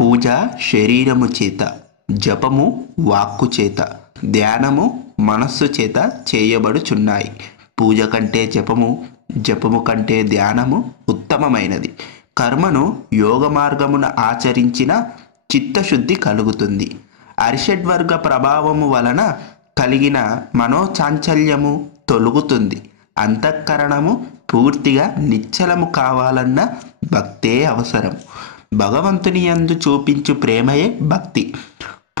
పూజ శరీరము చేత, జపము వాక్కు చేత, ధ్యానము మనస్సు చేత చేయబడుచున్నాయి. పూజ కంటే జపము, జపము కంటే ధ్యానము ఉత్తమమైనది. కర్మను యోగ మార్గమున ఆచరించిన చిత్తశుద్ధి కలుగుతుంది. అరిషడ్వర్గ ప్రభావము వలన కలిగిన మనోచాంచల్యము తొలుగుతుంది. అంతఃకరణము పూర్తిగా నిశ్చలము కావాలన్న భక్తే అవసరం. భగవంతుని యందు చూపించు ప్రేమయే భక్తి.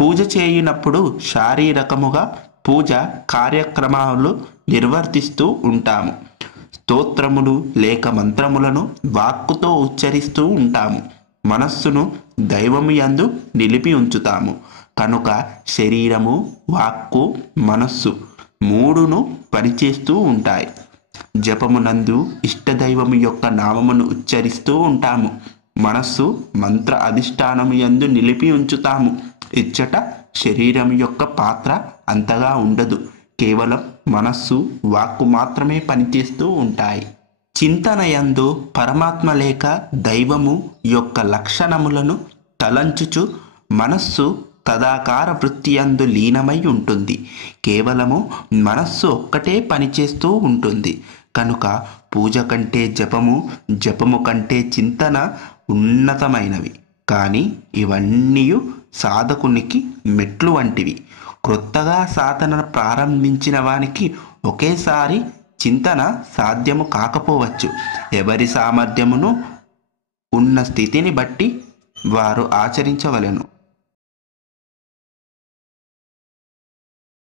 పూజ చేయునప్పుడు శారీరకముగా పూజ కార్యక్రమాలు నిర్వర్తిస్తూ ఉంటాము. స్తోత్రములు లేక మంత్రములను వాక్కుతో ఉచ్చరిస్తూ ఉంటాము. మనస్సును దైవము యందు నిలిపి ఉంచుతాము. కనుక శరీరము, వాక్కు, మనస్సు మూడును పనిచేస్తూ ఉంటాయి. జపమునందు ఇష్టదైవము యొక్క నామమును ఉచ్చరిస్తూ ఉంటాము. మనస్సు మంత్ర అధిష్టానము యందు నిలిపి ఉంచుతాము. ఇచ్చట శరీరం యొక్క పాత్ర అంతగా ఉండదు. కేవలం మనస్సు, వాక్కు మాత్రమే పనిచేస్తూ ఉంటాయి. చింతనయందు పరమాత్మ లేక దైవము యొక్క లక్షణములను తలంచుచు మనస్సు తదాకార వృత్తియందు లీనమై ఉంటుంది. కేవలము మనస్సు ఒక్కటే పనిచేస్తూ ఉంటుంది. కనుక పూజ కంటే జపము, జపము కంటే చింతన ఉన్నతమైనవి. కానీ ఇవన్నీ సాధకునికి మెట్లు వంటివి. క్రొత్తగా సాధన ప్రారంభించిన వానికి ఒకేసారి చింతన సాధ్యము కాకపోవచ్చు. ఎవరి సామర్థ్యమును ఉన్న స్థితిని బట్టి వారు ఆచరించవలెను.